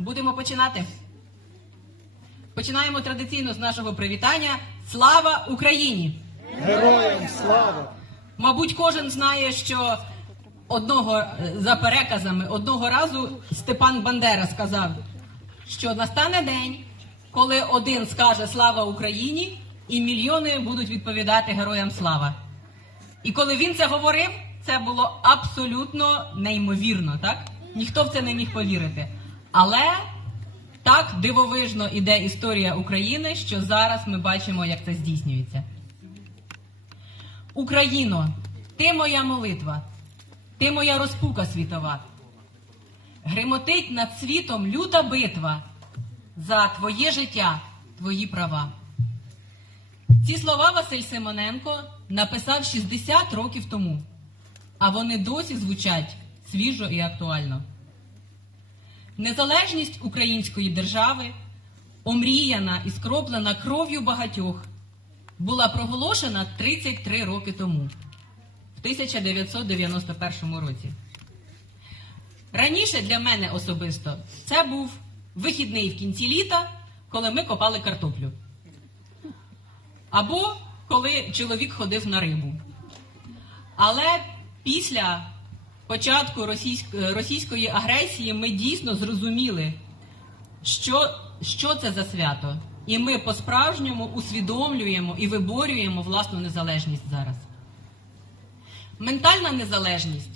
Будемо починати. Починаємо традиційно з нашого привітання. Слава Україні! Героям слава! Мабуть, кожен знає, що одного е, за переказами одного разу Степан Бандера сказав, що настане день, коли один скаже Слава Україні, і мільйони будуть відповідати героям слава. І коли він це говорив, це було абсолютно неймовірно, так? Ніхто в це не міг повірити. Але так дивовижно іде історія України, що зараз ми бачимо, як це здійснюється. Україно, ти моя молитва, ти моя розпука світова. Гримотить над світом люта битва за твоє життя, твої права. Ці слова Василь Симоненко написав 60 років тому, а вони досі звучать свіжо і актуально. Незалежність української держави, омріяна і скроплена кров'ю багатьох, була проголошена 33 роки тому, в 1991 році. Раніше для мене особисто це був вихідний в кінці літа, коли ми копали картоплю. Або коли чоловік ходив на рибу. Але після початку російської агресії ми дійсно зрозуміли, що, що це за свято. І ми по-справжньому усвідомлюємо і виборюємо власну незалежність зараз. Ментальна незалежність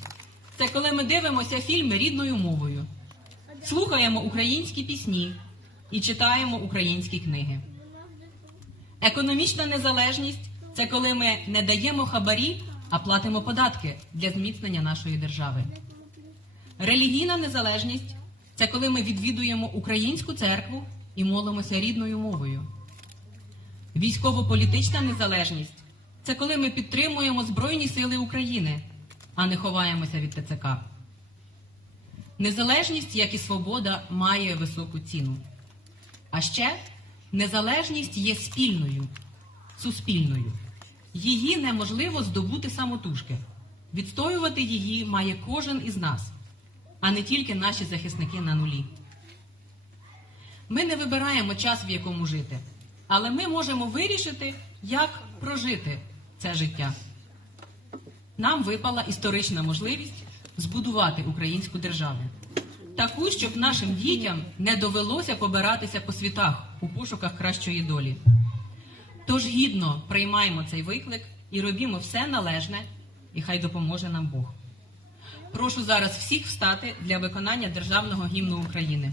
це коли ми дивимося фільми рідною мовою, слухаємо українські пісні і читаємо українські книги. Економічна незалежність це коли ми не даємо хабарі, а платимо податки для зміцнення нашої держави. Релігійна незалежність це коли ми відвідуємо українську церкву і молимося рідною мовою. Військово-політична незалежність це коли ми підтримуємо Збройні Сили України, а не ховаємося від ТЦК. Незалежність, як і свобода, має високу ціну. А ще незалежність є спільною, суспільною. Її неможливо здобути самотужки. Відстоювати її має кожен із нас, а не тільки наші захисники на нулі. Ми не вибираємо час, в якому жити, але ми можемо вирішити, як прожити це життя. Нам випала історична можливість збудувати українську державу. Таку, щоб нашим дітям не довелося побиратися по світах у пошуках кращої долі. Тож гідно приймаємо цей виклик і робімо все належне, і хай допоможе нам Бог. Прошу зараз всіх встати для виконання державного гімну України.